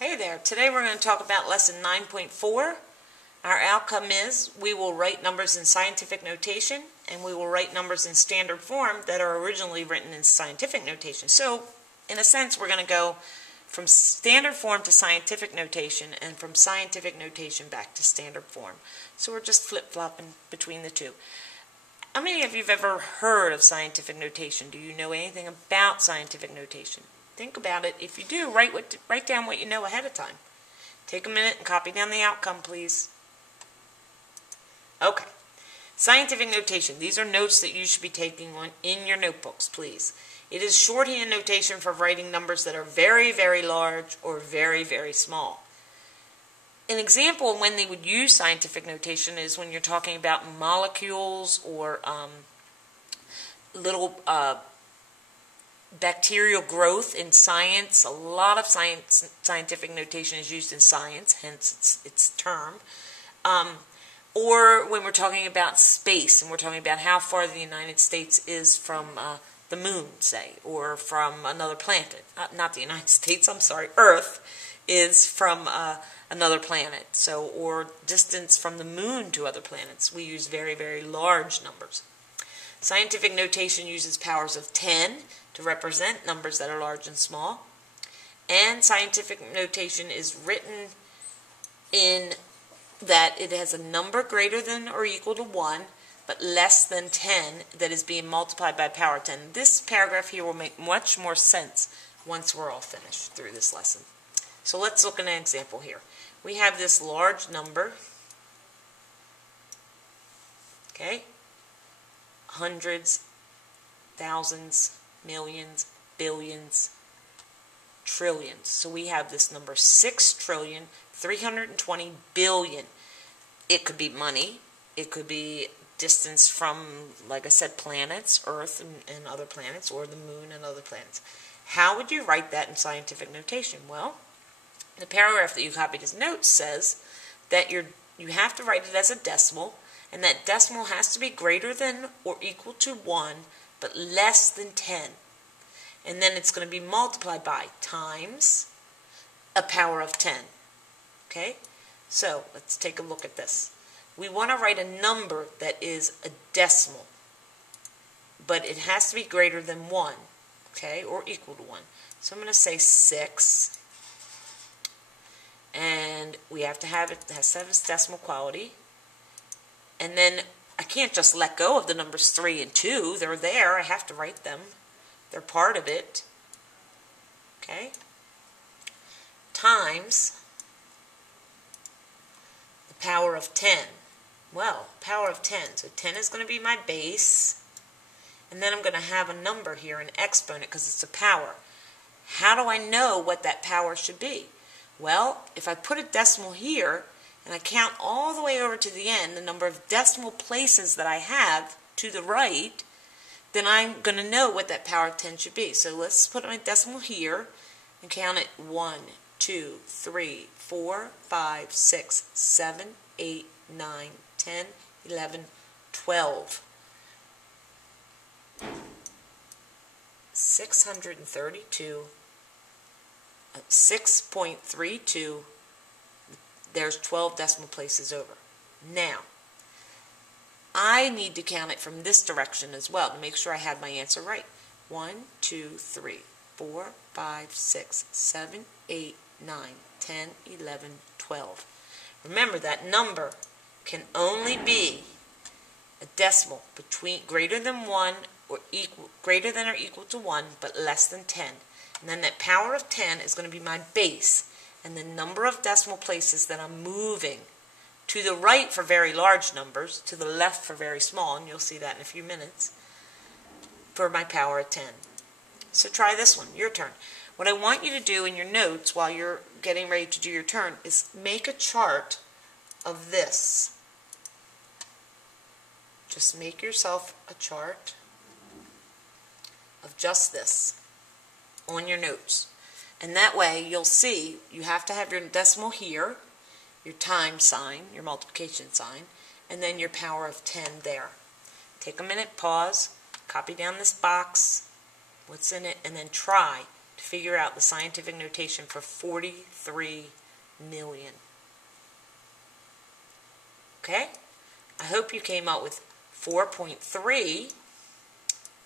Hey there, today we're going to talk about lesson 9.4. Our outcome is we will write numbers in scientific notation and we will write numbers in standard form that are originally written in scientific notation. So, in a sense, we're going to go from standard form to scientific notation and from scientific notation back to standard form. So we're just flip-flopping between the two. How many of you have ever heard of scientific notation? Do you know anything about scientific notation? Think about it. If you do, write down what you know ahead of time. Take a minute and copy down the outcome, please. Okay. Scientific notation. These are notes that you should be taking in your notebooks, please. It is shorthand notation for writing numbers that are very, very large or very, very small. An example of when they would use scientific notation is when you're talking about molecules or little bacterial growth in science. A lot of scientific notation is used in science, hence its term. Or when we're talking about space and we're talking about how far the United States is from the moon, say, or from another planet. Not the United States, I'm sorry, Earth is from another planet. So, or distance from the moon to other planets. We use very, very large numbers. Scientific notation uses powers of 10 to represent numbers that are large and small. And scientific notation is written in that it has a number greater than or equal to 1, but less than 10 that is being multiplied by power of 10. This paragraph here will make much more sense once we're all finished through this lesson. So let's look at an example here. We have this large number, okay? Hundreds, thousands, millions, billions, trillions. So we have this number 6,320,000,000,000,000,000. It could be money. It could be distance from, like I said, planets, Earth and other planets, or the moon and other planets. How would you write that in scientific notation? Well, the paragraph that you copied as notes says that you have to write it as a decimal, and that decimal has to be greater than or equal to 1, but less than 10. And then it's going to be multiplied by times a power of 10. Okay? So, let's take a look at this. We want to write a number that is a decimal, but it has to be greater than 1, okay, or equal to 1. So I'm going to say 6, and we have to have it has to have its decimal quality. And then I can't just let go of the numbers 3 and 2. They're there. I have to write them. They're part of it. Okay? Times the power of 10. Well, power of 10. So 10 is going to be my base. And then I'm going to have a number here, an exponent, because it's a power. How do I know what that power should be? Well, if I put a decimal here, and I count all the way over to the end, the number of decimal places that I have to the right, then I'm going to know what that power of 10 should be. So let's put my decimal here and count it 1, 2, 3, 4, 5, 6, 7, 8, 9, 10, 11, 12. 6.32. There's 12 decimal places over. Now, I need to count it from this direction as well to make sure I have my answer right. 1, 2, 3, 4, 5, 6, 7, 8, 9, 10, 11, 12. Remember, that number can only be a decimal between greater than 1 or greater than or equal to 1, but less than 10. And then that power of 10 is going to be my base, and the number of decimal places that I'm moving to the right for very large numbers, to the left for very small, and you'll see that in a few minutes, for my power of 10. So try this one, your turn. What I want you to do in your notes while you're getting ready to do your turn is make a chart of this. Just make yourself a chart of just this on your notes. And that way you'll see you have to have your decimal here, your times sign, your multiplication sign, and then your power of 10 there. Take a minute, pause, copy down this box, what's in it, and then try to figure out the scientific notation for 43 million. Okay? I hope you came up with 4.3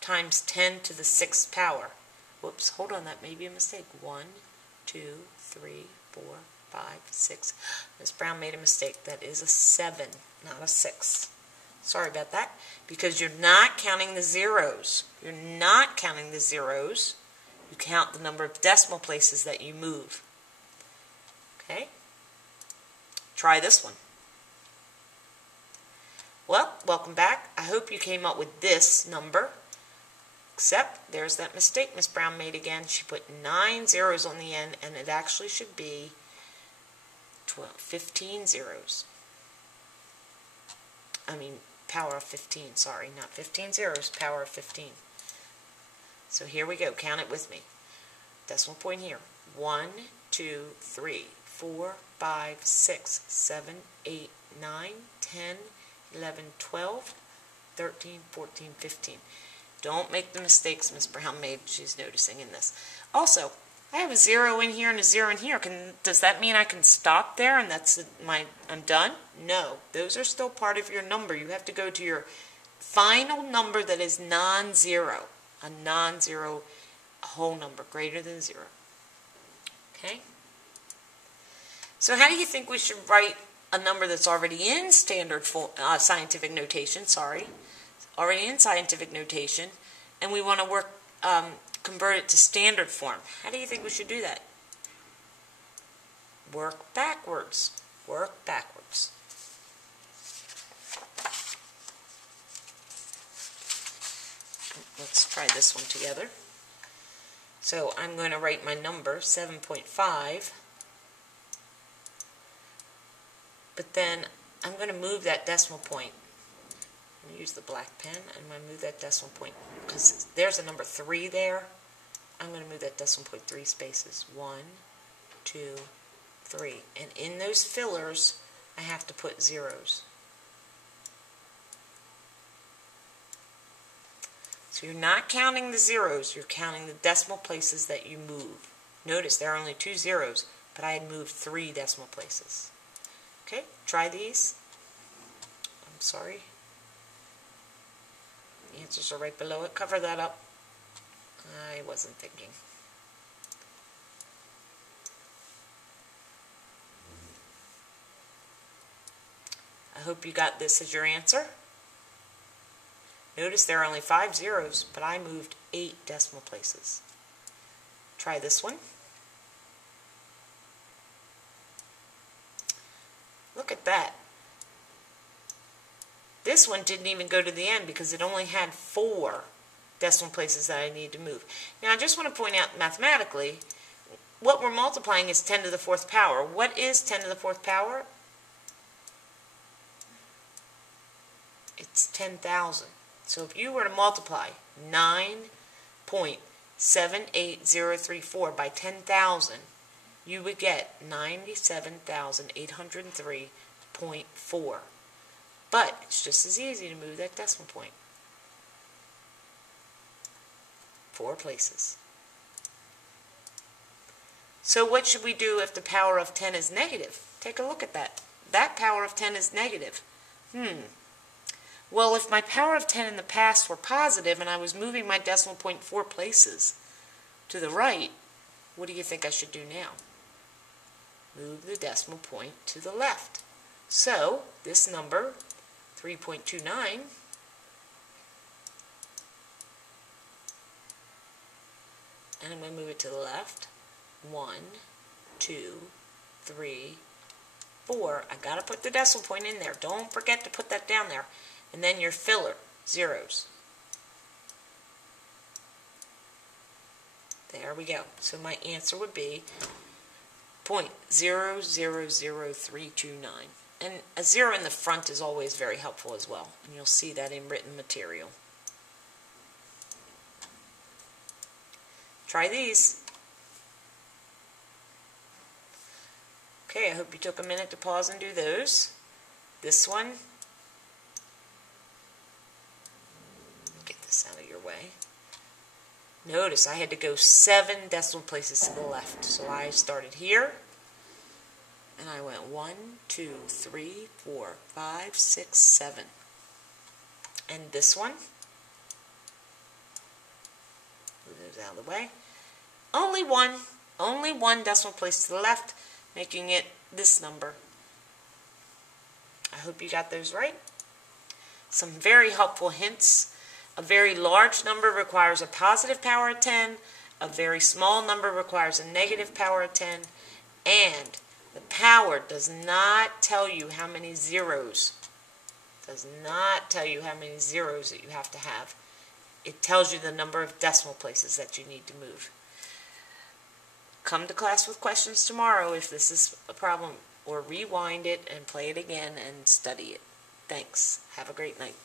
times 10 to the 6th power. Whoops, hold on, that may be a mistake. 1, 2, 3, 4, 5, 6. Ms. Brown made a mistake. That is a 7, not a 6. Sorry about that, because you're not counting the zeros. You're not counting the zeros. You count the number of decimal places that you move. Okay? Try this one. Well, welcome back. I hope you came up with this number. Except there's that mistake Miss Brown made again. She put 9 zeros on the end, and it actually should be 15 zeros. I mean, power of 15, sorry. Not 15 zeros, power of 15. So here we go. Count it with me. Decimal point here. 1, 2, 3, 4, 5, 6, 7, 8, 9, 10, 11, 12, 13, 14, 15. Don't make the mistakes Miss Brown made. She's noticing in this. Also, I have a 0 in here and a 0 in here. Does that mean I can stop there and I'm done? No. Those are still part of your number. You have to go to your final number that is non-zero. A non-zero whole number greater than 0. Okay? So how do you think we should write a number that's already in standard scientific notation? Already in scientific notation, and we want to convert it to standard form. How do you think we should do that? Work backwards. Work backwards. Let's try this one together. So I'm going to write my number, 7.5, but then I'm going to move that decimal point. I'm going to use the black pen. I'm going to move that decimal point because there's a number 3 there. I'm going to move that decimal point 3 spaces. 1, 2, 3. And in those fillers, I have to put zeros. So you're not counting the zeros. You're counting the decimal places that you move. Notice there are only 2 zeros, but I had moved 3 decimal places. Okay, try these. I'm sorry. The answers are right below it. Cover that up. I wasn't thinking. I hope you got this as your answer. Notice there are only 5 zeros, but I moved 8 decimal places. Try this one. Look at that. This one didn't even go to the end because it only had 4 decimal places that I need to move. Now I just want to point out mathematically, what we're multiplying is 10 to the 4th power. What is 10 to the 4th power? It's 10,000. So if you were to multiply 9.78034 by 10,000, you would get 97,803.4. But it's just as easy to move that decimal point. 4 places. So what should we do if the power of 10 is negative? Take a look at that. That power of 10 is negative. Well, if my power of 10 in the past were positive and I was moving my decimal point 4 places to the right, what do you think I should do now? Move the decimal point to the left. So, this number, 3.29, and I'm going to move it to the left. 1, 2, 3, 4. I got to put the decimal point in there. Don't forget to put that down there. And then your filler, zeros. There we go. So my answer would be 0.000329. And a 0 in the front is always very helpful as well. And you'll see that in written material. Try these. Okay, I hope you took a minute to pause and do those. This one, get this out of your way. Notice I had to go 7 decimal places to the left. So I started here, and I went 1, 2, 3, 4, 5, 6, 7. And this one, move those out of the way, only one decimal place to the left, making it this number. I hope you got those right. Some very helpful hints. A very large number requires a positive power of 10. A very small number requires a negative power of 10. And the power does not tell you how many zeros. Does not tell you how many zeros that you have to have. It tells you the number of decimal places that you need to move. Come to class with questions tomorrow if this is a problem, or rewind it and play it again and study it. Thanks. Have a great night.